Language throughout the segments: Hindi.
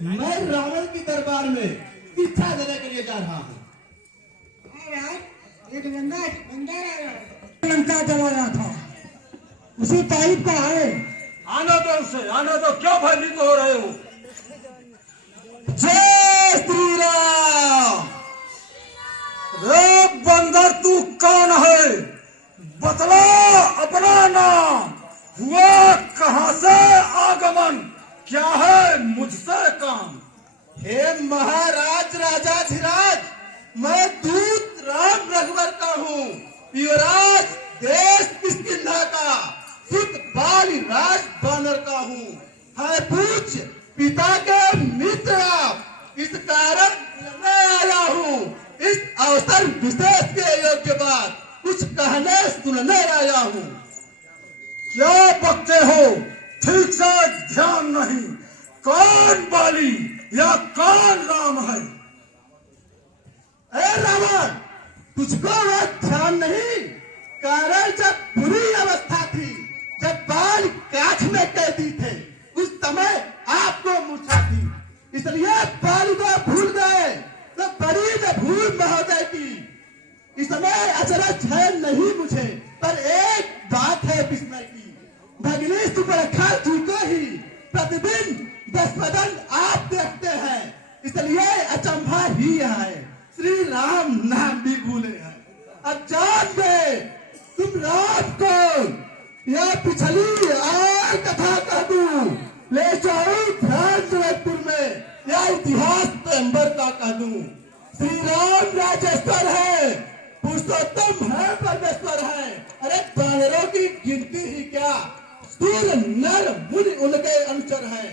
मैं रावण की दरबार में शिक्षा देने के लिए जा रहा हूँ। एक लंका चला रहा था, उसी टाइप का है। आना तो उसे, आना तो, क्या भयभीत हो रहे हो? जय श्री राम। रे बंदर, तू कौन है? बतला अपना नाम। हुआ कहां से आगमन? क्या है मुझसे काम? हे महाराज राजाधिराज, मैं दूत राम रघुवर का हूँ, युवराज देश किष्किंधा का, सुत बाली राज बानर का हूँ। है पूज्य पिता के मित्र आप, इस कारण मैं आया हूँ। इस अवसर विशेष के योग्य बात कुछ कहने सुनने आया हूँ। क्या बकते हो? ठीक से ध्यान नहीं। कौन बाली या कौन राम है? अरे रावण, तुझको वह ध्यान नहीं? कारण जब बुरी अवस्था थी, जब बाल काठ में कैदी थे, उस समय आपको मूर्छा थी, इसलिए बाल को भूल गए। तो बड़ी न भूल महोदय की इस समय अचरज है नहीं मुझे, पर एक बात है विस्मय की। भगनी सुपरखा जी को ही प्रतिदिन 10 बदन आप देखते हैं, इसलिए अचंभा ही है। श्री राम नाम भी भूले हैं। अब जान दे तुम राम को, यह पिछली और कथा कह दूं, ले जाऊं ध्यान जनकपुर में, या इतिहास पैगंबर का कह दूं। श्री राम राजेश्वर है, पुरुषोत्तम है, परमेश्वर है। अरे बानरों की गिनती ही क्या, सूर्य नर मुनि उनके अनुचर है।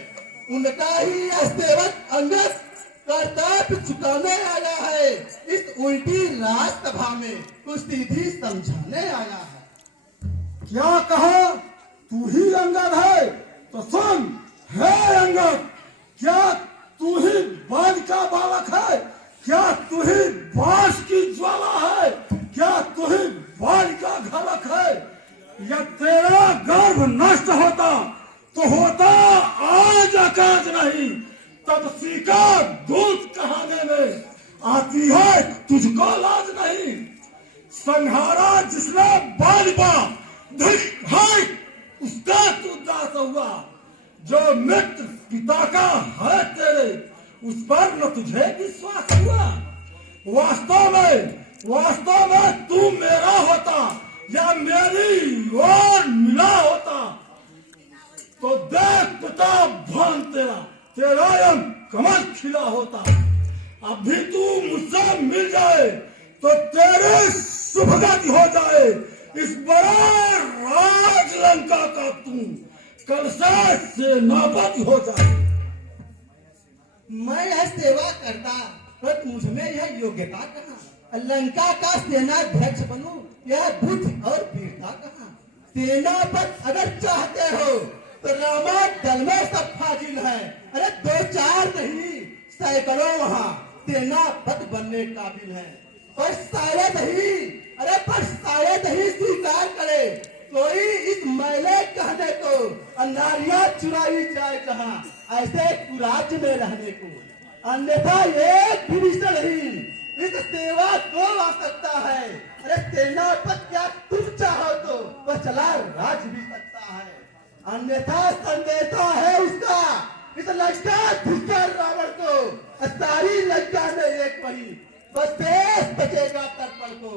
उनका ही सेवक अंगद कर्तव्य चुकाने आया है। इस उल्टी राजसभा में कुछ सीधी समझाने आया है। क्या कहा? तू ही अंगद है? तो सुन, है अंगद, क्या तू ही बाल का बालक है? क्या तू ही बांस की ज्वाला है? क्या तू ही बाल का घालक है? या तेरा गर्भ नष्ट होता तो होता आज आकाश नहीं, तब सीका दूध कहाने में आती है तुझको लाज नहीं। संहारा जिसने बालिबा है, उसका तू दास हुआ। जो मित्र पिता का है तेरे, उस पर न तुझे विश्वास हुआ। वास्तव में तू मेरा होता या मेरी ओर मिला होता, तो देख पिता भान तेरा यम कमल खिला होता। अभी तू मुझसे मिल जाए तो तेरी शुभगति हो जाए। इस बड़ा राज लंका का तू कल से सेनापति हो जाए। मैं यह सेवा करता, पर मुझ में यह योग्यता कहाँ? लंका का सेनाध्यक्ष बनूं, यह बुद्धि और वीरता कहाँ? सेनापति अगर चाहते हो तो रामा दल में सब फाजिल है। अरे 2-4 नहीं, सैकड़ों वहाँ सेनापति बनने काबिल है। पर शायद ही स्वीकार करे कोई इस मैले कहने को, नारियां चुराई जाए जहाँ, ऐसे कुराज में रहने को। अन्यथा एक विभीषण ही इस सेवा को आ सकता है। अरे सेनापति क्या तुम चाहो तो वह चला राज भी सकता है, अन्यथा संदेशा है उसका इस लंका धिक्कार रावण को। सारी लंका में एक वही बस देश बचेगा तर्पण को।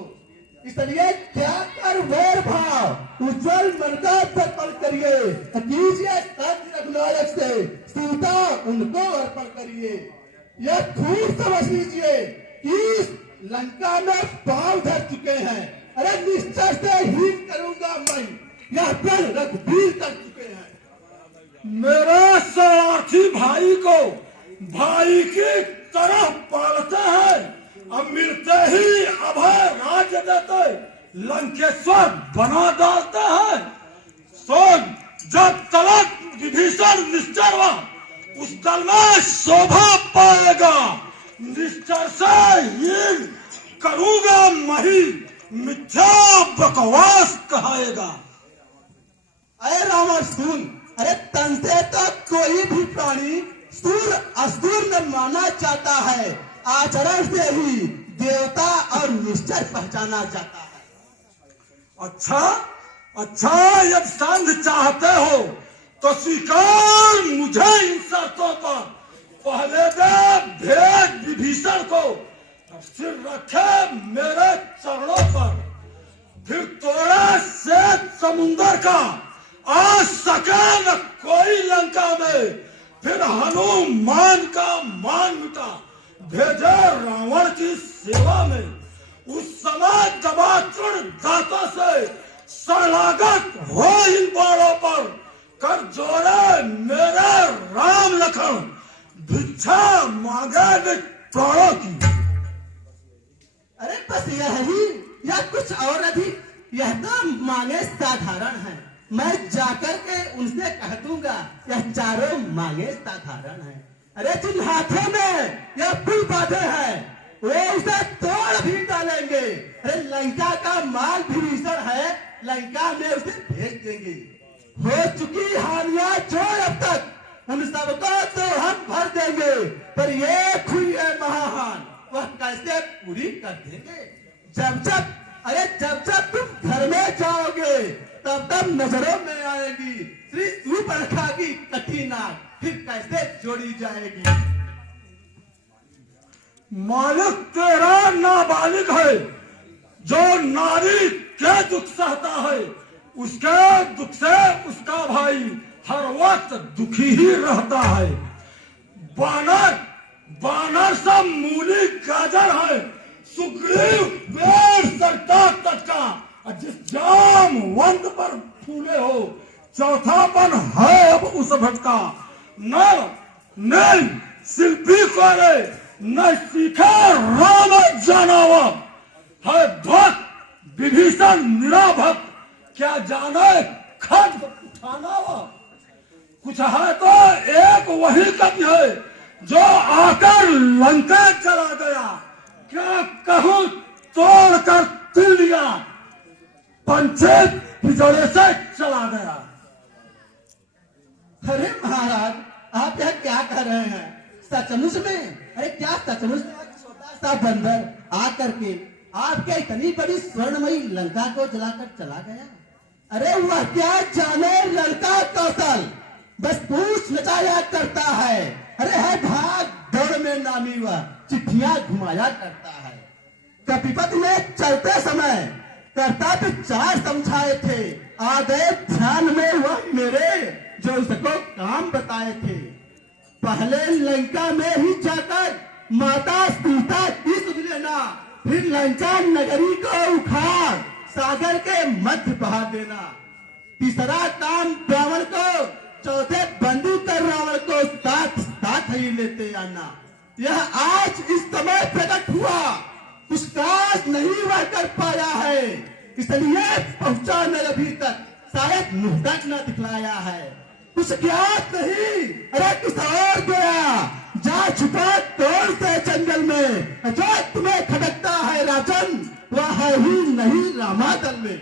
इसलिए क्या कर वैर भाव उज्जवल मन का तर्पण करिए, कीजिए सत्य रघुनायक से सीता उनको अर्पण करिए। यह खूब समझ लीजिए कि लंका में पांव धर चुके हैं। अरे निश्चय से हीन करूंगा मैं, यह पर रघुवीर कर चुके हैं। मेरे सारथी भाई को भाई की तरह पालते हैं, अब मिलते ही अभय राज्य देते लंकेश्वर बना डालते हैं। सोच, जब तलक विभीषण निश्चर हुआ, उस दल में शोभा पाएगा। निश्चर से ही करूंगा मही, मिथ्या बकवास कहाएगा। अरे रावण सुन, अरे तन से तो कोई भी प्राणी सूर असुर में माना जाता है, आचरण से ही देवता और निश्चय पहचाना जाता है। अच्छा अच्छा, जब संग चाहते हो तो स्वीकार मुझे इन शर्तों पर। पहले दे भेद विभीषण को, फिर रखे मेरे चरणों पर, फिर तोड़े से समुंदर का, आ सके न कोई लंका में, फिर हनुमान का मान मिटा, भेजे रावण की सेवा में। उस समय दबाचुर दांतों से शरणागत हो इन बाणों पर, कर जोड़े मेरे राम लखन, भिक्षा मांगे प्राणों की। अरे बस यही या कुछ और अधिक, यह तो मांगे साधारण है। मैं जाकर के उनसे कह दूंगा यह चारों मांगे साधारण है। अरे जिन हाथों में यह पुल बांधे हैं वो उसे तोड़ भी डालेंगे। अरे लंका का माल भी भीषण है, लंका में उसे भेज देंगे। हो चुकी हानियां जो अब तक, उन सबको तो हम भर देंगे, पर ये हुई है महान, वह कैसे पूरी कर देंगे। जब जब तुम घर में जाओगे तब तब नजरों में आएगी श्री सूर्पणखा की कठिना, फिर कैसे जोड़ी जाएगी। मालिक तेरा नाबालिग है, जो नारी के दुख सहता है, उसके दुख से उसका भाई हर वक्त दुखी ही रहता है। बानर सब मूली गाजर है, सुग्रीव पेड़ सरता तटका, जिस जाम वंत पर फूले हो, चौथापन है अब उस भटका। न शिल्पी करे न सीखे राम जानावा, है भक्त विभीषण निराभक्त, क्या जाने खड्ग उठाना वा। कुछ है तो एक वही कवि है जो आकर लंका चला गया, क्या कहूं तोड़कर तिल दिया, पंचे पिछड़े से चला गया। अरे महाराज आप यह क्या कर रहे हैं सचमुच में? अरे क्या सचमुच में छोटा सा बंदर आकर के आपके इतनी बड़ी स्वर्णमयी लंका को जलाकर चला गया? अरे वह क्या जाने लड़का कौशल, बस पूछ नचाया करता है। अरे है भाग दौड़ में नामी, वह चिट्ठियां घुमाया करता है। कपिपति ने चलते समय करता तो 4 समझाए थे, आ गए ध्यान में वह मेरे जो उसको काम बताए थे। पहले लंका में ही जाकर माता सीता की सुध लेना, फिर लंका नगरी को उखाड़ सागर के मध्य बहा देना। तीसरा काम रावण को, चौथे बंदी कर रावण को साथ साथ ही लेते आना। यह आज इस समय प्रकट हुआ, कुछ काज नहीं वह कर पाया है, इसलिए पहुंचा न अभी तक, शायद मुंह तक न दिखलाया है। कुछ ज्ञात नहीं, अरे किस और गया, जा छुपा तोड़ से जंगल में, जो तुम्हें खटकता है राजन, वह है ही नहीं रामादल में।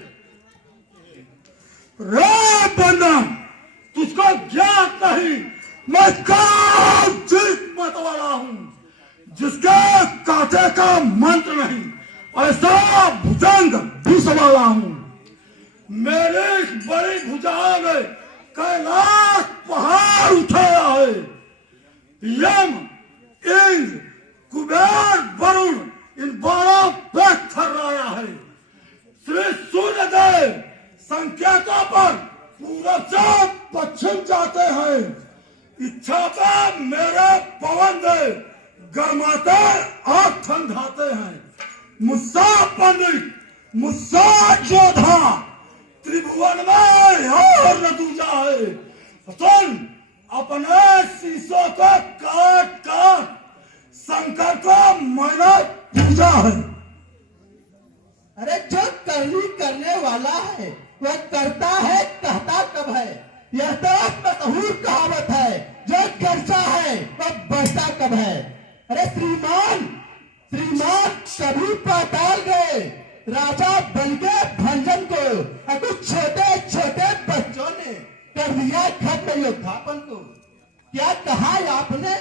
रे बंदर, तुझको ज्ञात नहीं, मैं काम जीत मत वाला हूं, जिसके कांटे का मंत्र नहीं, ऐसा भुजंग विष वाला हूं। मेरी बड़ी भुजा में कैलाश पहाड़ उठाया है, यम इंद्र कुबेर वरुण इन बाणों पे थर्राया है। श्री सूर्य देव संकेतों पर पूरब से पश्चिम जाते हैं, इच्छा पे मेरे पवन देव गरमाते और ठंडाते हैं। मुस्सा पंडित मुस्सा जोधा त्रिभुवन में और न दूजा है, सुन अपने शीशों को काट काट शंकर को मैंने पूजा है। अरे जो करनी करने वाला है वह करता है, कहता कब है, यह तो मशहूर कहावत है, जो करता है वह बढ़ता कब है। अरे श्रीमान कभी पाताल गए, राजा बन गए भंजन को, और कुछ छोटे छोटे बच्चों ने कर दिया खत्म योद्धापन को। क्या कहा है आपने?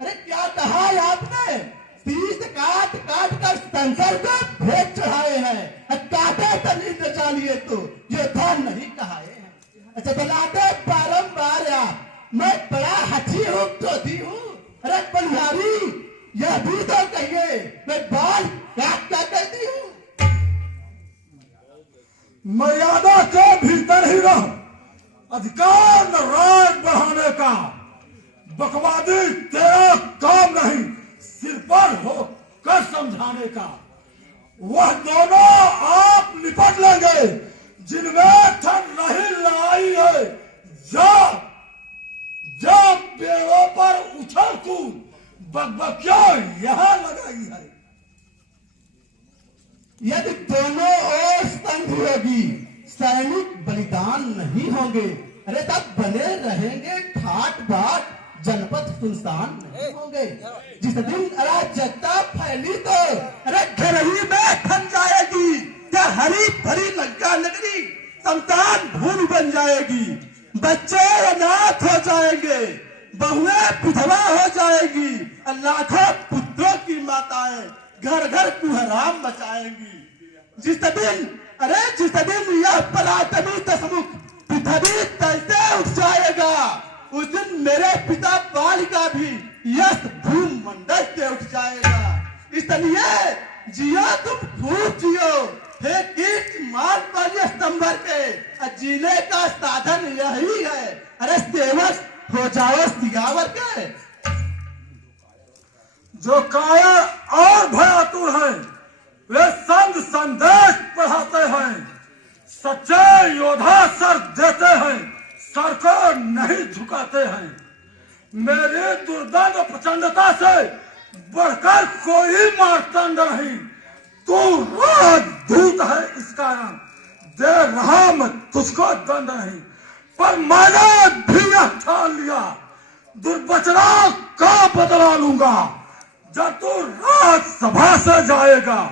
अरे क्या कहा है आपने? 30 काट काट कर शंकर को भेंट चढ़ाए हैं, काटे तली बचा लिए तो योद्धा नहीं कहाए हैं। अच्छा बलाते बारंबार आप, मैं बड़ा हठी हूँ क्रोधी हूँ। अरे बलिहारी यह भी तो कहिए मैं बाल काट क्या कहती हूँ। मर्यादा के भीतर ही रह, अधिकार न राज बढ़ाने का। बकवादी तेरा काम नहीं, सिर पर हो कर समझाने का। वह दोनों आप निपट लेंगे जिनमें ठन नहीं लाई है। जब जब पेड़ों पर उछल कूद बकबकिया यहाँ लगाई है। यदि दोनों ओर संधि होगी, सैनिक बलिदान नहीं होंगे। अरे तब बने रहेंगे ठाट बाट, जनपद सुनसान नहीं होंगे। जिस दिन अराजकता फैली तो अरे घर ही में थम जाएगी। क्या हरी भरी लंका नगरी शमशान भूमि बन जाएगी। बच्चे अनाथ हो जाएंगे, बहुएं विधवा हो जाएगी, लाखों पुत्रों की माताएं घर घर कुहराम मचाएंगी। जिस दिन यह पराक्रमी दशमुख पृथ्वी तल से उठ जाएगा, उस दिन मेरे पिता बाल का भी यश भूमंडल से उठ जाएगा। इसलिए जियो तुम खूब जियो, हे कीर्ति मान पर यह स्तंभर के जीने का साधन यही है। अरे सेवक हो जाओ सियावर के। जो कायर और भयातुर हैं, वे संग संदेश पढ़ाते हैं। सच्चे योद्धा सर देते हैं, सर को नहीं झुकाते हैं। मेरी दुर्दंड प्रचंडता से बढ़कर कोई मार्तंड नहीं। तू राजदूत है इस कारण दे रहा मैं तुझको दंड नहीं। पर मैंने भी यह ठान लिया, दुर्बचना का बदला लूंगा। जब तू राजसभा से जाएगा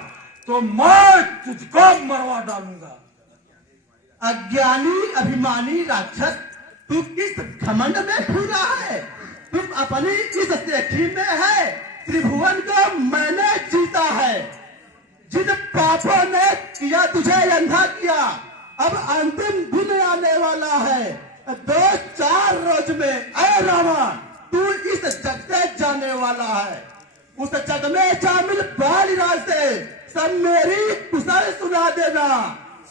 तो मैं तुझको मरवा डालूंगा। अज्ञानी अभिमानी राक्षस, तू किस घमंड में फिर रहा है? तुम अपनी इस सेठी में है। त्रिभुवन को मैंने जीता है। जिन पापों ने किया तुझे अंधा किया, अब अंतिम दिन आने वाला है। 2-4 रोज में ऐ रावण तू इस जग से जाने वाला है। उस जग में शामिल बालीराज से सब मेरी कुशल सुना देना।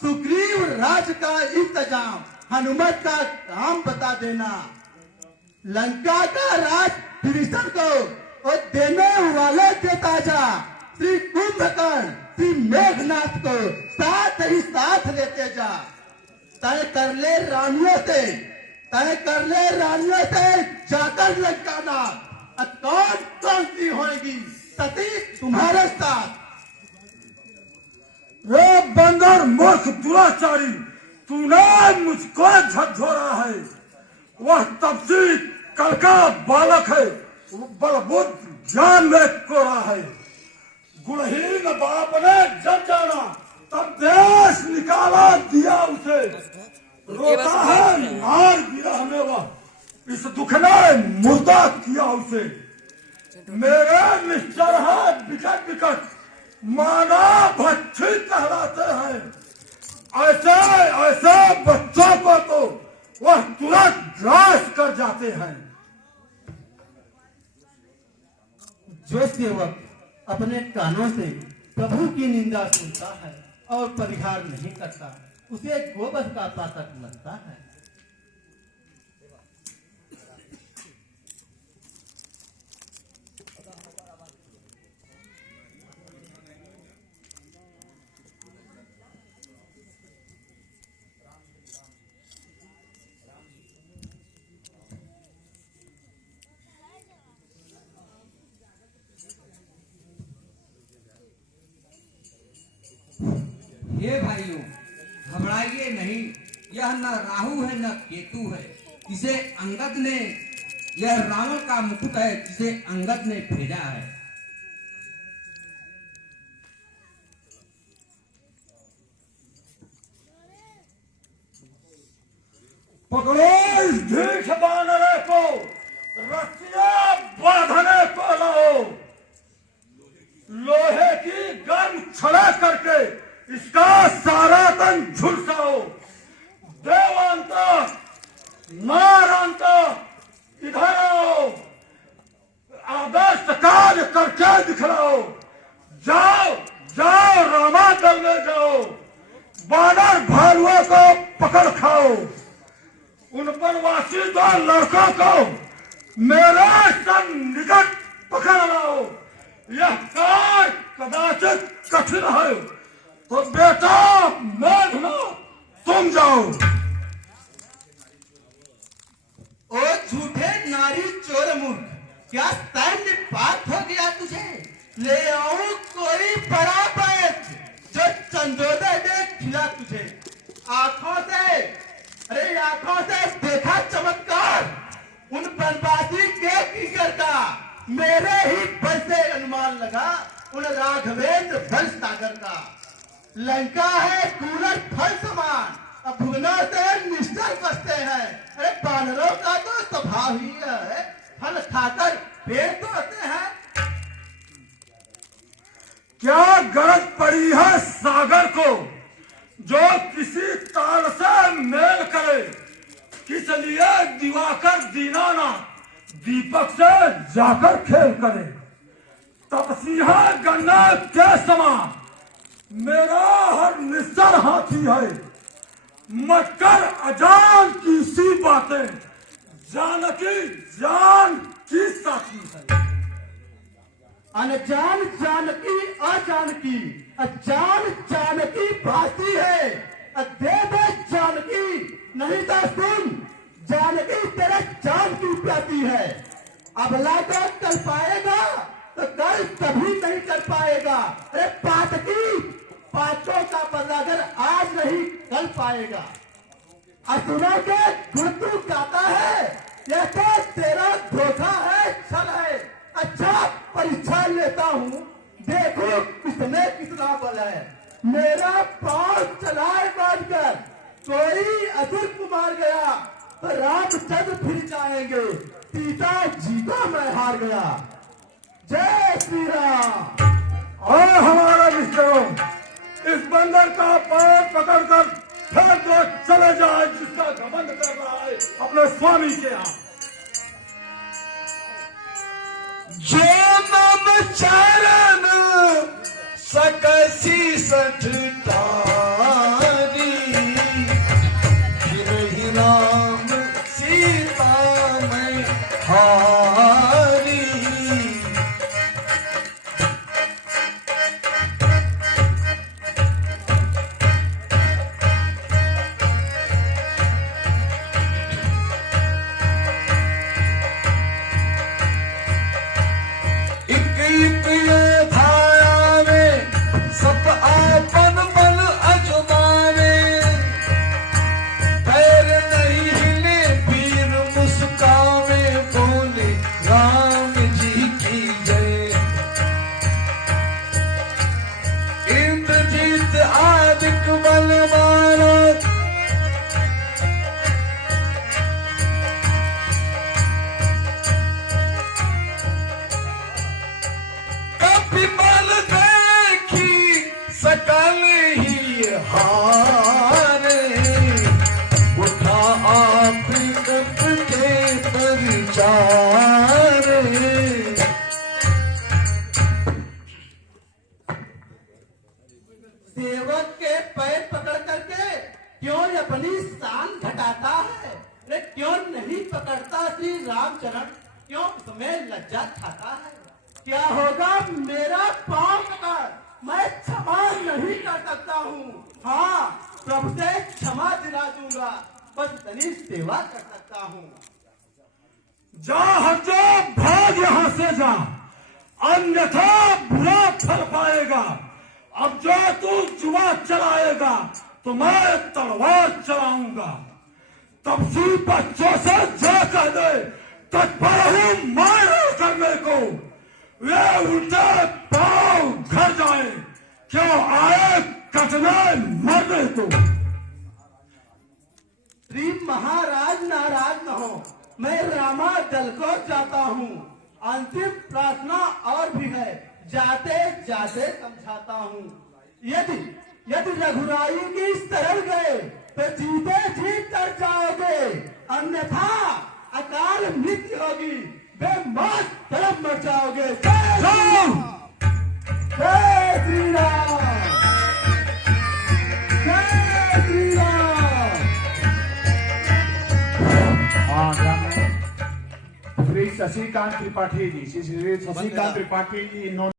सुग्रीव राज का इंतजाम हनुमत का काम बता देना। लंका का राज विभीषण को और देने वाले देता जा। श्री कुंभकर्ण श्री मेघनाथ को साथ ही साथ लेते जा। तय कर ले रानियों से जाकर लंका नाथ। कौन कौन सी होगी सती तुम्हारे साथ। रे बंदर मूर्ख दुराचारी, तूने मुझको झकझोरा है। वह तपसी कल का बालक है, बलबुद्ध ज्ञान में कोरा है। गुणहीन बाप ने जब जाना तब देश निकाला दिया उसे। रोता है लाल विरह में वह, इस दुख ने मुर्दा किया उसे। मेरे निश्चर है विकट विकट, माना भक्षी कहलाते हैं। ऐसे ऐसे बच्चों को तो वह तुरंत ग्रास कर जाते हैं। जो सेवक अपने कानों से प्रभु की निंदा सुनता है और परिहार नहीं करता, उसे गोबर का पातक लगता है। हे भाइयों, घबराइए नहीं। यह न राहु है न केतु है, इसे अंगद ने, यह रावण का मुकुट है जिसे अंगद ने भेजा है। पकड़ो इस ढीठ बानरे को, शांत इधर आओ, आदर्श कार्य करके दिखलाओ। जाओ जाओ रामा दल में जाओ, बानर भालुओं को पकड़ खाओ। उन वनवासी 2 लड़कों को मेरे सन्निकट पकड़ लाओ। यह कार्य कदाचित कठिन है, तो बेटा मेघनाथ तुम जाओ। ओ झूठे नारी चोर मूर्ख, क्या सैन्य पात हो गया तुझे? ले आऊं कोई बड़ा पैच जो चंदोदय दे खिला तुझे। आंखों से, अरे आंखों से देखा चमत्कार उन बनवासी के किंकर का। मेरे ही बल से अनुमान लगा उन राघवेंद्र बल सागर का। लंका है कूलर फल समान, अब भुगनों से निश्चल बसते हैं। अरे बानरों का तो स्वभाव ही है, फल खाकर पेट तोड़ते हैं। क्या गरज पड़ी है सागर को जो किसी ताल से मेल करे? किस लिए दिवाकर दीनानाथ दीपक से जाकर खेल करे? तपसिया गन्ना के समान मेरा हर निस्तर हाथी है। मटकर अजान की सी बातें जानकी जान की साथी है। अनजान जानकी अजानकी, अजान जानकी भाती है। दे जानकी नहीं तो सुन, जानकी तेरे जान की प्याती है। अबला को कर पाएगा तो कल कभी नहीं कर पाएगा। अरे पातकी, पातों का बदलागर आज नहीं कल पाएगा। असुरों के गुण तू गाता है, यह तो तेरा धोखा है, छल है। अच्छा परीक्षा लेता हूँ, देखो किसमें कितना बल है। मेरा पांव चलाए बांधकर कोई असुर को मार गया तो रामचंद्र फिर जाएंगे, पिताजी को मैं हार गया। जय श्री राम। और हमारा मित्रों, इस बंदर का पैर पकड़कर फिर दो चले जाए जिसका घमंड कर रहा है अपने स्वामी के यहाँ। जो नम चरण सकसी सठ तारी, गिरहि राम सीता में हारी। सेवक के पैर पकड़ करके क्यों अपनी शान घटाता है? अरे क्यों नहीं पकड़ता श्री रामचरण? क्यों इसमें लज्जा खाता है? क्या होगा मेरा पांव पकड़, मैं क्षमा नहीं कर सकता हूँ। हाँ, प्रभु से क्षमा दिला दूंगा, बस इतनी सेवा कर सकता हूँ। जा हटो, भाग यहाँ से जा, अन्यथा बुरा फल पाएगा। अब जो तू जुआ चलाएगा तो मैं तलवार चलाऊंगा। तपसी बच्चों से जा कह दे तत्पर हूँ मार करने को। वे उल्टे पांव घर जाए, क्यों आए कटने मरने को। श्री महाराज नाराज न हो, मैं रामा दल को जाता हूँ। अंतिम प्रार्थना और भी है, जाते जाते समझाता हूँ। यदि रघुराई की शरण गए तो जीते जी तर जाओगे, अन्यथा अकाल मृत्यु होगी, बेमौत तरफ मर जाओगे। जय श्री राम। जय श्री राम। जय श्री राम। श्री शशिकांत त्रिपाठी जी, श्री शशिकांत त्रिपाठी जी, इन्होंने